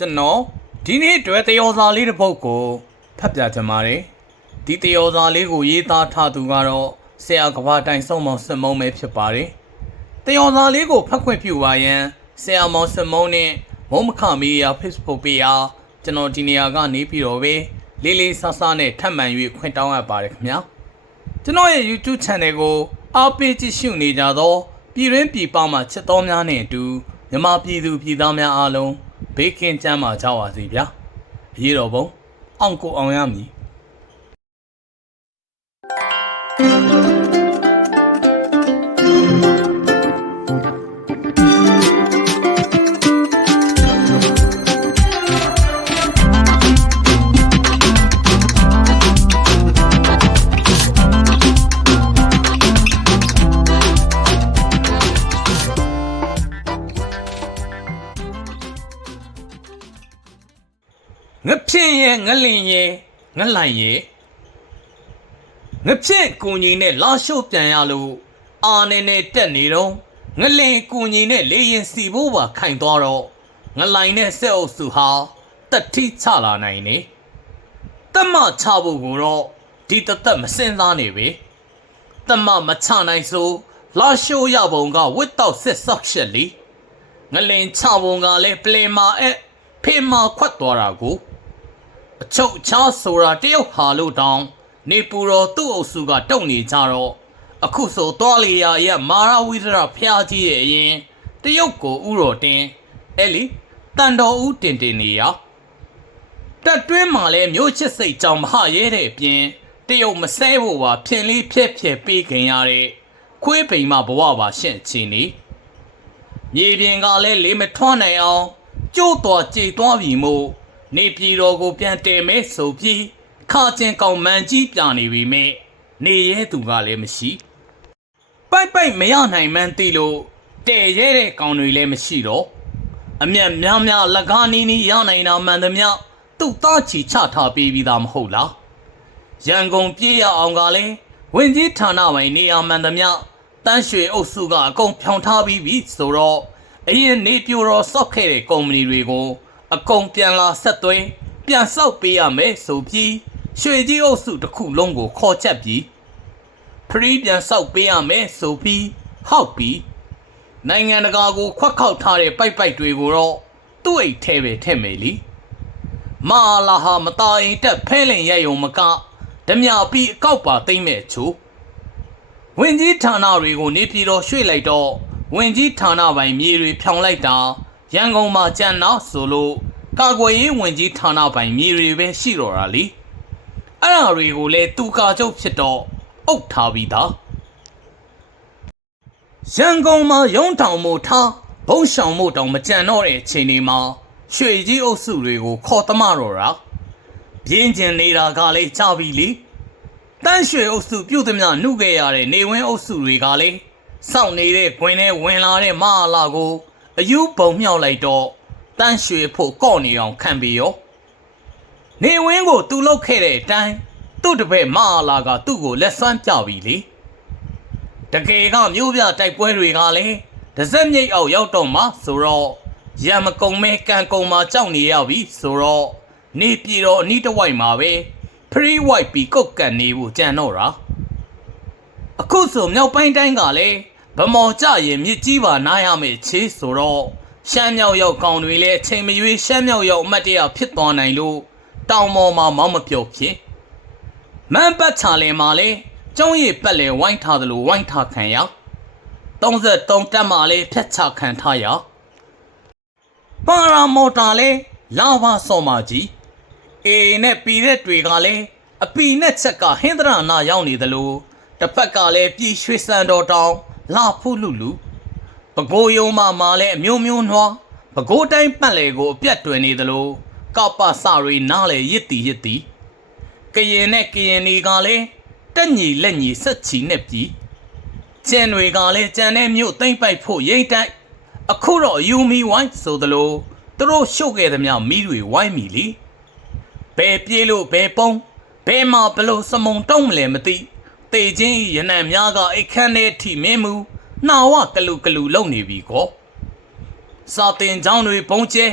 ကျွန်တော်ဒီနေ့အတွက်တယောစာလေးတစ်ပုဒ်ကိုဖတ်ပြချင်ပါတယ်ဒီတယောစာလေးကိုရေးသားထားသူကတော့ဆရာကဘာတိုင်ဆုံးမောင်စမုံပဲဖြစ်ပါတယ်တယောစာလေးကိုဖတ်ခွင့်ပြုပါရန်ဆရာမောင်စမုံနဲ့မုံမခမီယာ Facebook ပေးအားကျွန်တော်ဒီနေရာကနေပြီးတော့ပဲလေးလေးဆဆနဲ့ထပ်မံ၍ခွင့်တောင်းအပ်ပါတယ်ခင်ဗျာကျွန်တော်ရဲ့ YouTube Channel ကိုအားပေးကြည့်ရှုနေကြသောပြည်တွင်းပြည်ပမှချစ်တော်များနဲ့အတူမြန်မာပြည်သူပြည်သားများအားလုံး ဘေးကင်းကြမ်းပါကြပါစေဗျာအရေးတော်ပုံအောင်ကိုအောင်ရမည် ဖြင့်ရဲ့ငလင်ရဲ့ငလိုက်ရဲ့ငဖြင့်ကုညီနဲ့လာရှုပ်ပြန်ရလို့အာနေနဲ့တက်နေတော့ငလင်ကုညီနဲ့လေရင်စီဖို့ပါခိုင်သွားတော့ငလိုင်နဲ့ဆက်အုပ်စုဟာတက်ထိချလာနိုင်နေတက်မချဖို့ကိုတော့ဒီတသက်မစင်စားနေပဲတက်မမချနိုင်ဆိုလာရှုပ်ရပုံကဝစ်တော့ဆက်ဆော့ရှက်လီငလင်ချပုံကလည်းပလေမာအဲ့ဖေမာခွတ်သွားတာကို အချုပ်ချားဆိုတာတယောက်ဟာလို့တောင်းနေပူတော်သူ့အုပ်စုကတုံနေကြတော့အခုဆိုသွားလေရာရဲ့မာရဝိဒရာဖျားကြီးရဲ့အရင်တရုတ်ကိုဥတော်တင်အဲ့လီတန်တော်ဦးတင်တင်နေရတက်တွင်းမှာလဲမျိုးချစ်စိတ်ကြောင့်မဟာရဲတဲ့အပြင်တရုတ်မဆဲဖို့ပါဖြင်လေးဖြက်ဖြက်ပေးခင်ရတဲ့ခွေးပိန်မဘဝပါရှင့်ချင်းနေမြေပြင်ကလည်းလေးမထွန်းနိုင်အောင်ကျိုးတော်ကြေသွားပြီမို့ နေပြည်တော်ကိုပြန်တည်မဲဆိုပြီးခါကျင်ကောင်မန်ကြီးပြနေပြီမဲ့နေရဲသူကလည်းမရှိပိုက်ပိုက်မရနိုင်မှန်းသိလို့တဲ့ရဲတဲ့ကောင်တွေလည်းမရှိတော့အမျက်များများလကားနီးနီးရနိုင်တာမှန်သမျှသူ့သားချီချထားပေးပြီးသားမဟုတ်လားရန်ကုန်ပြေးရအောင်ကလည်းဝင်ကြီးဌာနပိုင်နေရာမှန်သမျှတန်းရွှေအုပ်စုကအကုန်ဖြောင်ထားပြီးပြီဆိုတော့အရင်နေပြိုတော်ဆော့ခဲ့တဲ့ကုမ္ပဏီတွေကို အကုန်ပြန်လာဆက်သွင်းပြန်ဆောက်ပေးရမယ်ဆိုပြီးရွှေကြီးအုပ်စုတစ်ခုလုံးကိုခေါ်ချက်ပြီးဖရီးပြန်ဆောက်ပေးရမယ်ဆိုပြီးဟောက်ပြီးနိုင်ငံတကာကိုခွက်ခေါက်ထားတဲ့ပိုက်ပိုက်တွေကိုတော့သူ့အိတ်ထဲပဲထည့်မယ်လीမာလာဟာမตาရင်တက်ဖဲလင်ရဲ့ယုံမကဓမြပြီးအောက်ပါသိမ့်မဲ့ချိုးဝင်ကြီးဌာနတွေကိုနေပြည်တော်ရွှေ့လိုက်တော့ဝင်ကြီးဌာနပိုင်မြေတွေဖြောင်းလိုက်တာ ရန်ကုန်မှာကြံတော့ဆိုလို့ကာကွယ်ရေးဝင်ကြီးဌာနပိုင်မြေတွေပဲရှိတော့တာလीအဲ့ဒါတွေကိုလည်းသူကာချုပ်ဖြစ်တော့အုပ်ထားပြီးသားရန်ကုန်မှာရုံးတောင်မို့ထားဘုံရှောင်မို့တောင်မကြံတော့တဲ့အချိန်ဒီမှာရွှေကြီးအုပ်စုတွေကိုခေါ်တမတော့တာပြင်းကျင်နေတာကလည်းကြပြီလीတန်းရွှေအုပ်စုပြုတ်သမျှနှုတ်ခဲ့ရတဲ့နေဝင်းအုပ်စုတွေကလည်းစောင့်နေတဲ့ခွင်ထဲဝင်လာတဲ့မဟာလာကို အယူပုံမြောက်လိုက်တော့တန်းရွှေဖို့ကော့နေအောင်ခံပြီးရောနေဝင်းကိုသူ့လောက်ခဲ့တဲ့အတိုင်းသူ့တပည့်မဟာလာကသူ့ကိုလက်ဆွမ်းပြပြီလေတကယ်ကမျိုးပြတိုက်ပွဲတွေကလည်းဒဇက်မြိတ်အောက်ရောက်တော့မှဆိုတော့ရံမကုံမဲကန်ကုံမှာကြောက်နေရပြီဆိုတော့နေပြည်တော်အနီးတစ်ဝိုက်မှာပဲ free white ပြီးကုတ်ကန်နေဖို့ကြံတော့တာအခုဆိုမြောက်ပိုင်းတိုင်းကလည်း ဗမော်ကြရင်မြစ်ကြီးပါနားရမယ်ချေးဆိုတော့ရှမ်းမြောက်ရောက်ကောင်တွေလည်းအချိန်မရွေးရှမ်းမြောက်ရောက်အမတ်တရဖြစ်သွားနိုင်လို့တောင်ပေါ်မှာမောင်းမပြော့ဖြစ်မန်ပတ်ချာလင်မှာလည်းကျုံးရည်ပတ်လေဝိုင်းထားသလိုဝိုင်းထားခံရ33တက်မှလည်းဖြတ်ချခံထားရပါရာမော်တာလည်းလာဘဆော်မာကြီးအေနဲ့ပီရက်တွေကလည်းအပီနဲ့ချက်ကဟင်္ဒရာနာရောက်နေသလိုတစ်ဖက်ကလည်းပြည်ရွှေစံတော်တောင် လာဖုလူလူပကိုးယုံမမာလည်းအမျိုးမျိုးနွားပကိုးတိုင်းပတ်လေကိုအပြတ်တွင်နေသလိုကပ္ပစရီနားလေရစ်တီရစ်တီကရင်နဲ့ကရင်ဒီကလည်းတက်ညီလက်ညီဆက်ချီနဲ့ပြီးကျန်တွေကလည်းကြံတဲ့မြို့သိမ့်ပိုက်ဖို့ရိမ့်တိုက်အခုတော့ယူမီဝိုင်းဆိုသလိုသူတို့ရှုပ်ခဲ့သမျှမီးတွေဝိုင်းမီလीဘယ်ပြေးလို့ဘယ်ပုံးဘယ်မှာဘလို့စမုံတုံးမလဲမသိ တေချင်းရနံများကအိတ်ခမ်းထဲထိမင်းမူနှာဝကလူကလူလုံနေပြီကောစာတင်ချောင်းတွေပုံကျဲ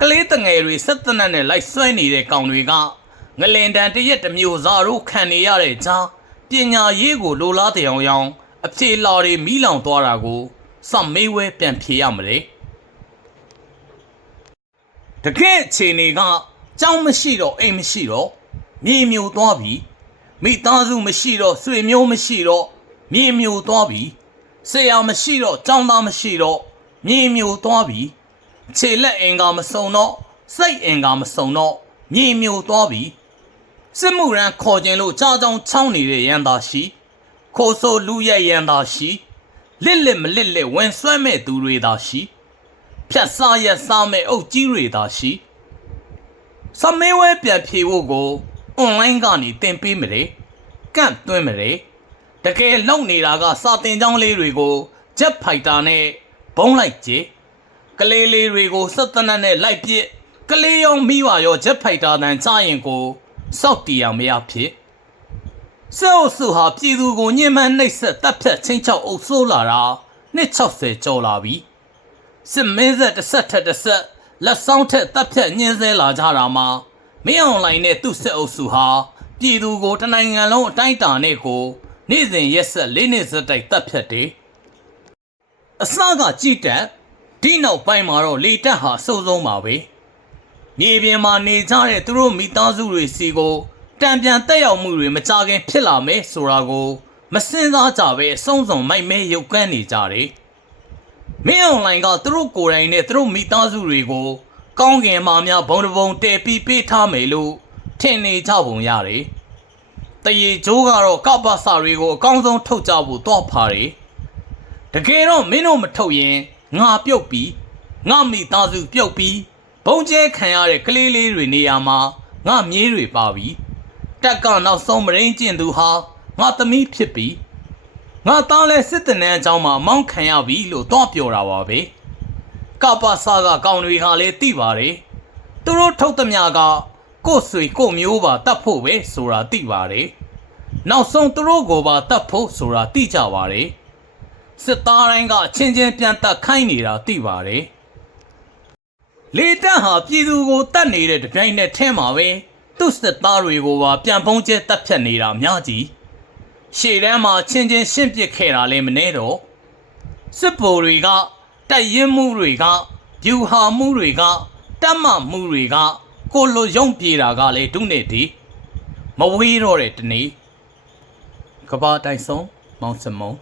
ကလေးတငယ်တွေဆက်တနတ်နဲ့လိုက်ဆွဲနေတဲ့ကောင်တွေကငလင်တန်တရက်တစ်မျိုးစားတို့ခံနေရတဲ့ကြားပညာရေးကိုလိုလားတဲ့အောင်ရောင်အဖြေလာတွေမိလောင်သွားတာကိုစမေးဝဲပြန်ဖြေရမလဲတကယ်အခြေအနေကကြောင်းမရှိတော့အိမ်မရှိတော့မြေမျိုးသွားပြီ မိသားစုမရှိတော့ဆွေမျိုးမရှိတော့မြေမျိုးသွားပြီဆရာမရှိတော့ကျောင်းသားမရှိတော့မြေမျိုးသွားပြီခြေလက်အင်္ဂါမစုံတော့စိတ်အင်္ဂါမစုံတော့မြေမျိုးသွားပြီစစ်မှုရန်ခေါ်ခြင်းလို့ကြားကြောင်ချောင်းနေတဲ့ရန်သားရှိခိုးဆိုလူရဲ့ရန်သားရှိလစ်လစ်မလစ်လစ်ဝင်ဆွဲမဲ့သူတွေသာရှိဖြတ်စားရစားမဲ့အုပ်ကြီးတွေသာရှိစမေးဝဲပြန်ဖြေဖို့ကို အွန်လိုင်းကနေတင်ပေးမလဲကန့်သွင်းမလဲတကယ်လုံနေတာကစာတင်ကြောင်းလေးတွေကိုဂျက်ဖိုက်တာနဲ့ဘုံလိုက်ကြည့်ကလေးလေးတွေကိုစက်တနတ်နဲ့လိုက်ပစ်ကလေးရောမိပါရောဂျက်ဖိုက်တာတန်ချရင်ကိုစောက်တီအောင်မရဖြစ်ဆဲအုပ်စုဟာပြည်သူကိုညှဉ်းပန်းနှိပ်စက်တပ်ဖြတ်ချင်းချောက်အုပ်ဆိုးလာတာနှစ်60ကျော်လာပြီစစ်မင်းဆက်တစ်ဆက်ထက်တစ်ဆက်လက်ဆောင်ထက်တပ်ဖြတ်ညှင်းဆဲလာကြတာမှာ မင်းအွန်လိုင်းနဲ့သူ့စစ်အုပ်စုဟာပြည်သူကိုတနိုင်ငံလုံးအတိုင်းအတာနဲ့ကိုနေ့စဉ်ရက်ဆက်လေးနှစ်စက်တိုက်တပ်ဖြတ်တယ်အစကကြည်တက်ဒီနောက်ပိုင်းမှာတော့လေတက်ဟာစုံစုံပါပဲမြေပြင်မှာနေကြတဲ့သူတို့မိသားစုတွေစီကိုတံပြန်တက်ရောက်မှုတွေမကြခင်ဖြစ်လာမယ်ဆိုတာကို မစင်စားကြပဲအဆုံးစုံမိုက်မဲရုပ်ကန်းနေကြတယ်မင်းအွန်လိုင်းကသူတို့ကိုယ်တိုင်နဲ့သူတို့မိသားစုတွေကို ကောင်းကင်မာများဘုံတစ်ဘုံတဲပြီးပေးထားမယ်လို့ထင်နေကြပုံရတယ်တရေကျိုးကတော့ကပ္ပစာတွေကိုအကောင်းဆုံးထုတ်ကြဖို့တော့ဖာတယ်တကယ်တော့မင်းတို့မထုတ်ရင်ငါပြုတ်ပြီးငါမိသားစုပြုတ်ပြီးဘုံကျဲခံရတဲ့ကလေးလေးတွေနေရာမှာငါမြေးတွေပါပြီတက်ကနောက်ဆုံးမရင်းကျင်သူဟာငါသမီးဖြစ်ပြီးငါသားလဲစစ်တနန်းအကြောင်းမှာမောင်းခံရပြီလို့တော့ပြောတာပါပဲ ကပ္ပစာကကောင်တွေဟာလည်းသိပါတယ်သူတို့ထုတ်သမျှကကို့ဆွေကို့မျိုးပါတတ်ဖို့ပဲဆိုတာသိပါတယ်နောက်ဆုံးသူတို့ကိုပါတတ်ဖို့ဆိုတာသိကြပါတယ်စစ်သားတိုင်းကအချင်းချင်းပြန်တက်ခိုင်းနေတာသိပါတယ်။လေတက်ဟာပြည်သူကိုတတ်နေတဲ့တပြိုင်နက်ထဲမှာပဲသူ့စစ်သားတွေကိုပါပြန်ပုံးကျဲတက်ဖြတ်နေတာများကြီး။ရှေ့တန်းမှာချင်းချင်းရှင့်ပစ်ခဲ့တာလည်းမနှဲတော့စစ်ဗိုလ်တွေက တိုက်ရင်မှုတွေကဗျူဟာမှုတွေကတတ်မှမှုတွေကကိုလိုရုံပြေတာကလည်းဒုနဲ့ဒီမဝေးတော့တဲ့တနေ့ကဘာတိုင်ဆုံးမောင်စမုံ